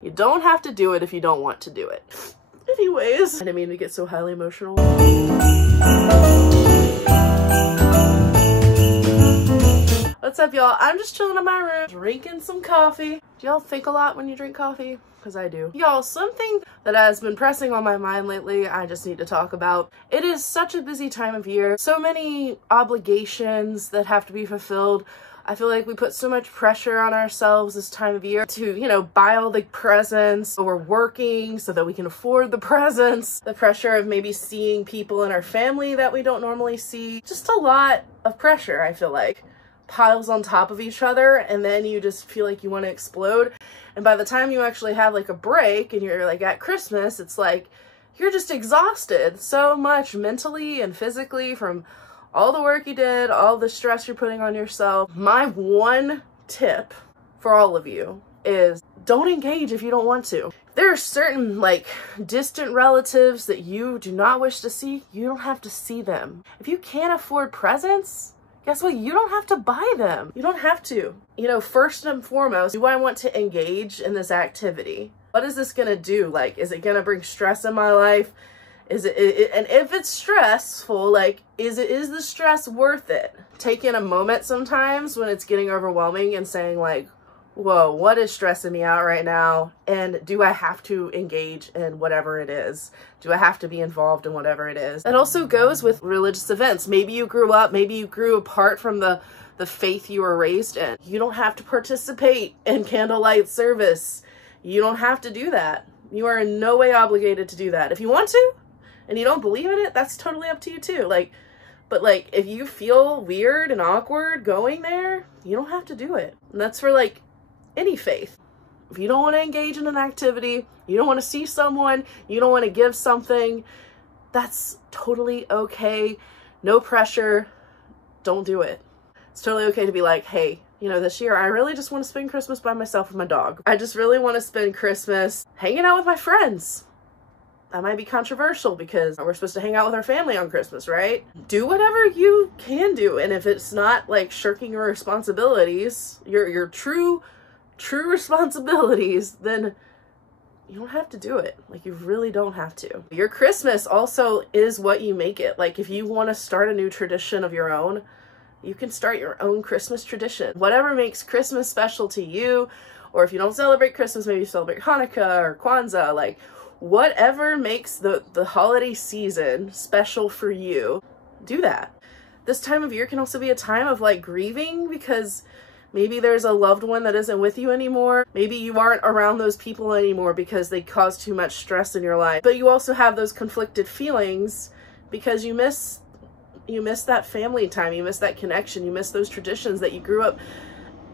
You don't have to do it if you don't want to do it. Anyways, I didn't mean to get so highly emotional. What's up, y'all? I'm just chilling in my room, drinking some coffee. Do y'all think a lot when you drink coffee? Because I do. Y'all, something that has been pressing on my mind lately, I just need to talk about. It is such a busy time of year. So many obligations that have to be fulfilled. I feel like we put so much pressure on ourselves this time of year to, you know, buy all the presents. So we're working so that we can afford the presents. The pressure of maybe seeing people in our family that we don't normally see. Just a lot of pressure, I feel like. Piles on top of each other, and then you just feel like you want to explode. And by the time you actually have like a break and you're like at Christmas, it's like you're just exhausted so much mentally and physically from all the work you did, all the stress you're putting on yourself. My one tip for all of you is don't engage if you don't want to. There are certain like distant relatives that you do not wish to see. You don't have to see them. If you can't afford presents, guess what? You don't have to buy them. You don't have to. You know, first and foremost, do I want to engage in this activity? What is this gonna do? Like, is it gonna bring stress in my life? Is it and if it's stressful, like, is the stress worth it? Taking a moment sometimes when it's getting overwhelming and saying like, whoa, what is stressing me out right now? And do I have to engage in whatever it is? Do I have to be involved in whatever it is? That also goes with religious events. Maybe you grew up, maybe you grew apart from the faith you were raised in. You don't have to participate in candlelight service. You don't have to do that. You are in no way obligated to do that. If you want to, and you don't believe in it, that's totally up to you too. But if you feel weird and awkward going there, you don't have to do it. And that's for like any faith. If you don't want to engage in an activity, you don't want to see someone, you don't want to give something, that's totally okay. No pressure. Don't do it. It's totally okay to be like, hey, you know, this year I really just want to spend Christmas by myself with my dog. I just really want to spend Christmas hanging out with my friends. That might be controversial because we're supposed to hang out with our family on Christmas, right? Do whatever you can do. And if it's not like shirking your responsibilities, your true responsibilities, then you don't have to do it. Like, you really don't have to. Your Christmas also is what you make it. Like, if you want to start a new tradition of your own, you can start your own Christmas tradition. Whatever makes Christmas special to you, or if you don't celebrate Christmas, maybe you celebrate Hanukkah or Kwanzaa, like whatever makes the holiday season special for you, do that. This time of year can also be a time of like grieving because maybe there's a loved one that isn't with you anymore. Maybe you aren't around those people anymore because they cause too much stress in your life. But you also have those conflicted feelings because you miss that family time, you miss that connection, you miss those traditions that you grew up,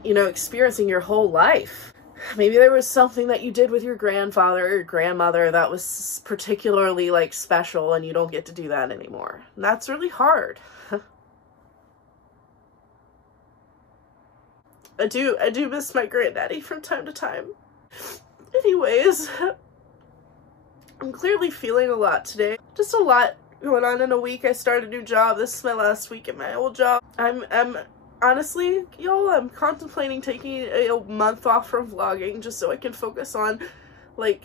you know, experiencing your whole life. Maybe there was something that you did with your grandfather or your grandmother that was particularly like special and you don't get to do that anymore. And that's really hard. I do miss my granddaddy from time to time. Anyways, I'm clearly feeling a lot today. Just a lot going on in a week. I started a new job. This is my last week at my old job. I'm honestly, y'all, I'm contemplating taking a month off from vlogging just so I can focus on, like,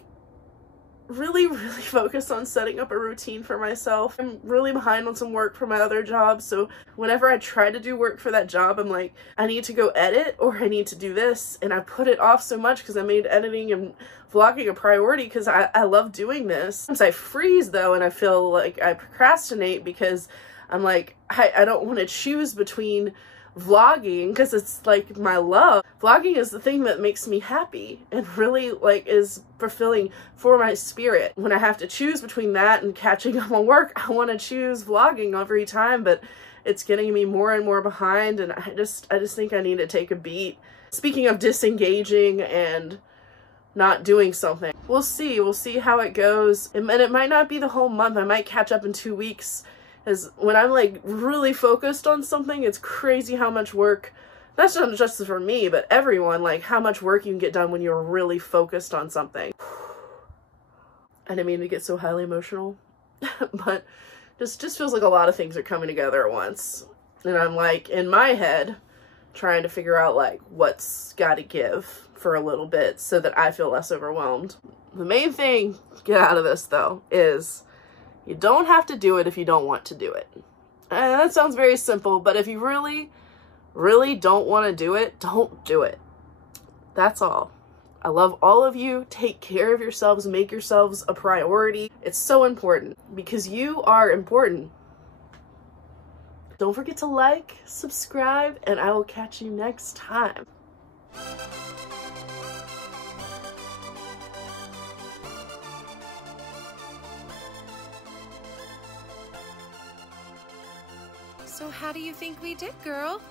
really focus on setting up a routine for myself. I'm really behind on some work for my other job, so whenever I try to do work for that job, I'm like, I need to go edit or I need to do this, and I put it off so much because I made editing and vlogging a priority because I love doing this. Sometimes I freeze though, and I feel like I procrastinate because I'm like, I don't want to choose between vlogging because it's like my love. Vlogging is the thing that makes me happy and really like is fulfilling for my spirit. When I have to choose between that and catching up on work, I want to choose vlogging every time, but it's getting me more and more behind, and I just think I need to take a beat. Speaking of disengaging and not doing something, we'll see how it goes. And it might not be the whole month. I might catch up in 2 weeks. Because when I'm like really focused on something, it's crazy how much work, that's not just for me, but everyone, like how much work you can get done when you're really focused on something. I didn't mean to get so highly emotional, but just feels like a lot of things are coming together at once. And I'm like, in my head, trying to figure out like what's gotta give for a little bit so that I feel less overwhelmed. The main thing to get out of this though is you don't have to do it if you don't want to do it. And that sounds very simple, but if you really, really don't want to do it, don't do it. That's all. I love all of you. Take care of yourselves. Make yourselves a priority. It's so important because you are important. Don't forget to like, subscribe, and I will catch you next time. So how do you think we did, girl?